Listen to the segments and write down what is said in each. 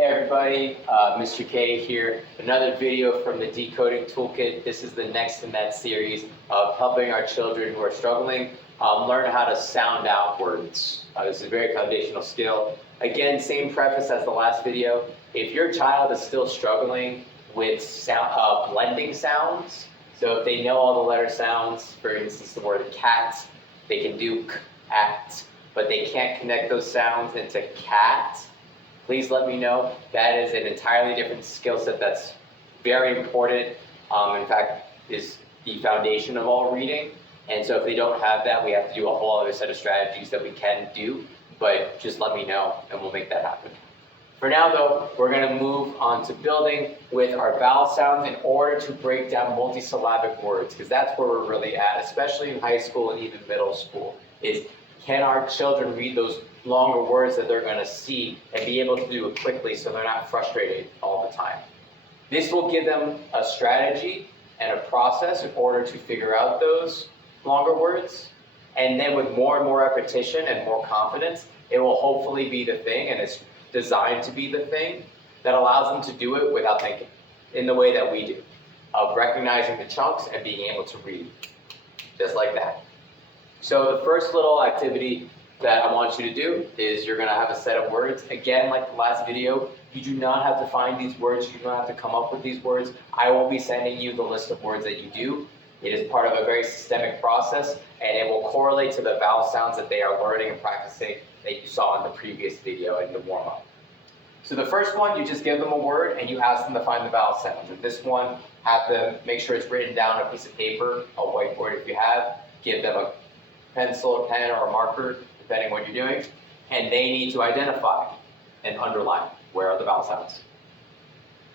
Hey everybody, Mr. K here. Another video from the Decoding Toolkit. This is the next in that series of helping our children who are struggling learn how to sound out words. This is a very foundational skill. Again, same preface as the last video. If your child is still struggling with blending sounds, so if they know all the letter sounds, for instance the word cat, they can do k, at, but they can't connect those sounds into cat, please let me know. That is an entirely different skill set that's very important. In fact, is the foundation of all reading. And so if they don't have that, we have to do a whole other set of strategies that we can do. But just let me know and we'll make that happen. For now though, we're going to move on to building with our vowel sounds in order to break down multisyllabic words, because that's where we're really at, especially in high school and even middle school, is can our children read those longer words that they're going to see and be able to do it quickly so they're not frustrated all the time. This will give them a strategy and a process in order to figure out those longer words. And then with more and more repetition and more confidence, it will hopefully be the thing, and it's designed to be the thing that allows them to do it without thinking, in the way that we do, of recognizing the chunks and being able to read, just like that. So the first little activity that I want you to do is you're going to have a set of words. Again, like the last video, you do not have to find these words. You do not have to come up with these words. I will be sending you the list of words that you do. It is part of a very systemic process, and it will correlate to the vowel sounds that they are learning and practicing that you saw in the previous video in the warm-up. So the first one, you just give them a word and you ask them to find the vowel sounds. And this one, have them make sure it's written down on a piece of paper, a whiteboard if you have. Give them a pencil or pen or a marker, depending what you're doing, and they need to identify and underline where are the vowel sounds.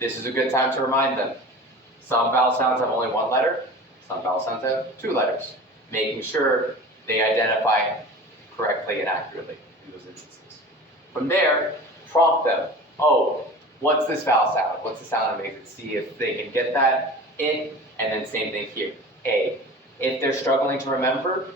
This is a good time to remind them. Some vowel sounds have only one letter, some vowel sounds have two letters, making sure they identify correctly and accurately in those instances. From there, prompt them. Oh, what's this vowel sound? What's the sound that makes it? See if they can get that, it, and then same thing here, a. If they're struggling to remember,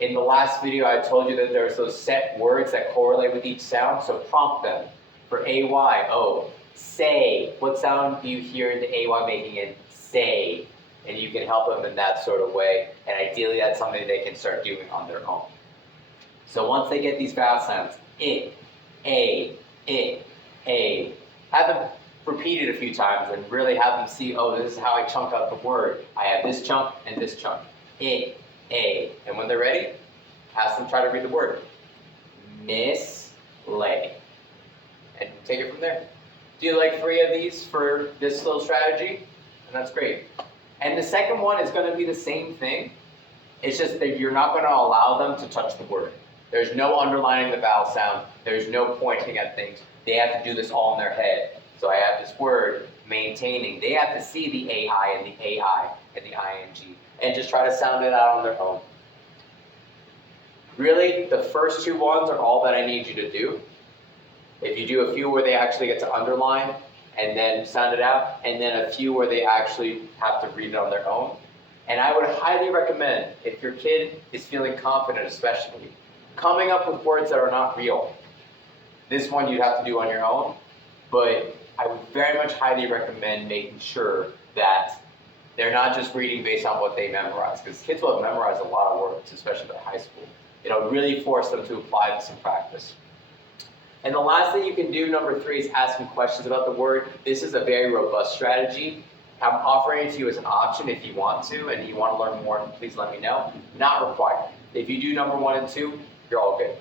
in the last video, I told you that there's those set words that correlate with each sound, so prompt them. For AY, oh, say. What sound do you hear the AY making in say? And you can help them in that sort of way, and ideally that's something they can start doing on their own. So once they get these vowel sounds, it, a, have them repeat it a few times and really have them see, oh, this is how I chunk out the word. I have this chunk and this chunk. It, a. And when they're ready, ask them to try to read the word. Mislay. And take it from there. Do you like 3 of these for this little strategy? And that's great. And the second one is going to be the same thing. It's just that you're not going to allow them to touch the word. There's no underlining the vowel sound. There's no pointing at things. They have to do this all in their head. So I have this word, maintaining. They have to see the AI and the AI and the ING and just try to sound it out on their own. Really, the first 2 ones are all that I need you to do. If you do a few where they actually get to underline and then sound it out, and then a few where they actually have to read it on their own. And I would highly recommend, if your kid is feeling confident especially, coming up with words that are not real. This one you'd have to do on your own, but I would very much highly recommend making sure that they're not just reading based on what they memorize, because kids will have memorized a lot of words, especially at high school. It'll really force them to apply this in practice. And the last thing you can do, number 3, is asking questions about the word. This is a very robust strategy. I'm offering it to you as an option if you want to, and you want to learn more, please let me know. Not required. If you do number 1 and 2, you're all good.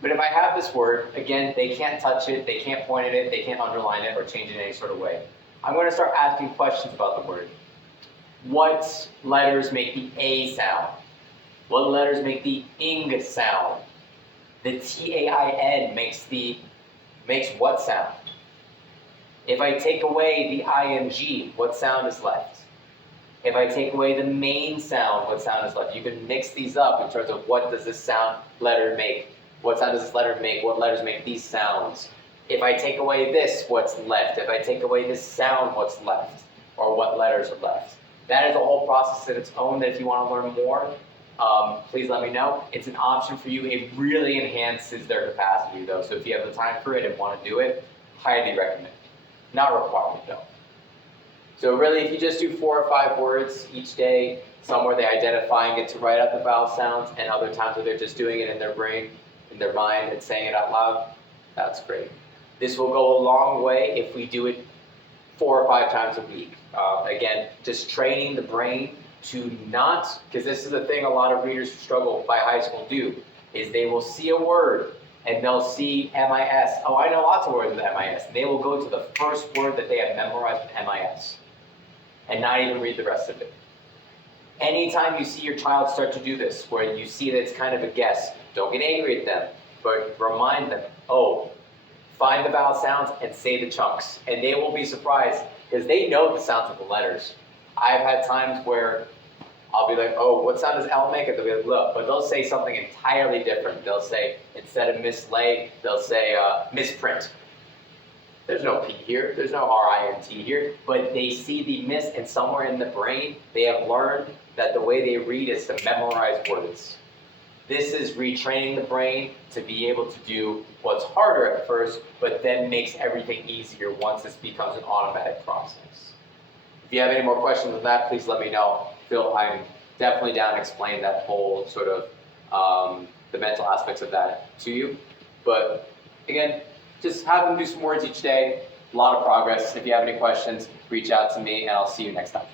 But if I have this word, again, they can't touch it, they can't point at it, they can't underline it or change it in any sort of way. I'm going to start asking questions about the word. What letters make the A sound? What letters make the ing sound? The T-A-I-N makes what sound? If I take away the ing, what sound is left? If I take away the main sound, what sound is left? You can mix these up in terms of what does this sound letter make? What sound does this letter make? What letters make these sounds? If I take away this, what's left? If I take away this sound, what's left? Or what letters are left? That is a whole process in its own that if you want to learn more, please let me know. It's an option for you. It really enhances their capacity though. So if you have the time for it and want to do it, highly recommend. Not required though. So really, if you just do 4 or 5 words each day, some where they're identifying it to write out the vowel sounds, and other times where they're just doing it in their brain, in their mind, and saying it out loud, that's great. This will go a long way if we do it 4 or 5 times a week. Again, just training the brain to not, because this is the thing a lot of readers who struggle by high school do, is they will see a word and they'll see MIS. Oh, I know lots of words with MIS. And they will go to the first word that they have memorized with MIS and not even read the rest of it. Anytime you see your child start to do this, where you see that it's kind of a guess, don't get angry at them, but remind them, oh, find the vowel sounds and say the chunks. And they will be surprised because they know the sounds of the letters. I've had times where I'll be like, oh, what sound does L make? And they'll be like, look, but they'll say something entirely different. They'll say, instead of mislay, they'll say misprint. There's no P here, there's no R-I-N-T here, but they see the miss, and somewhere in the brain, they have learned that the way they read is to memorize words. This is retraining the brain to be able to do what's harder at first, but then makes everything easier once this becomes an automatic process. If you have any more questions on that, please let me know. Phil, I'm definitely down to explain that whole sort of the mental aspects of that to you. But again, just have them do some words each day. A lot of progress. If you have any questions, reach out to me and I'll see you next time.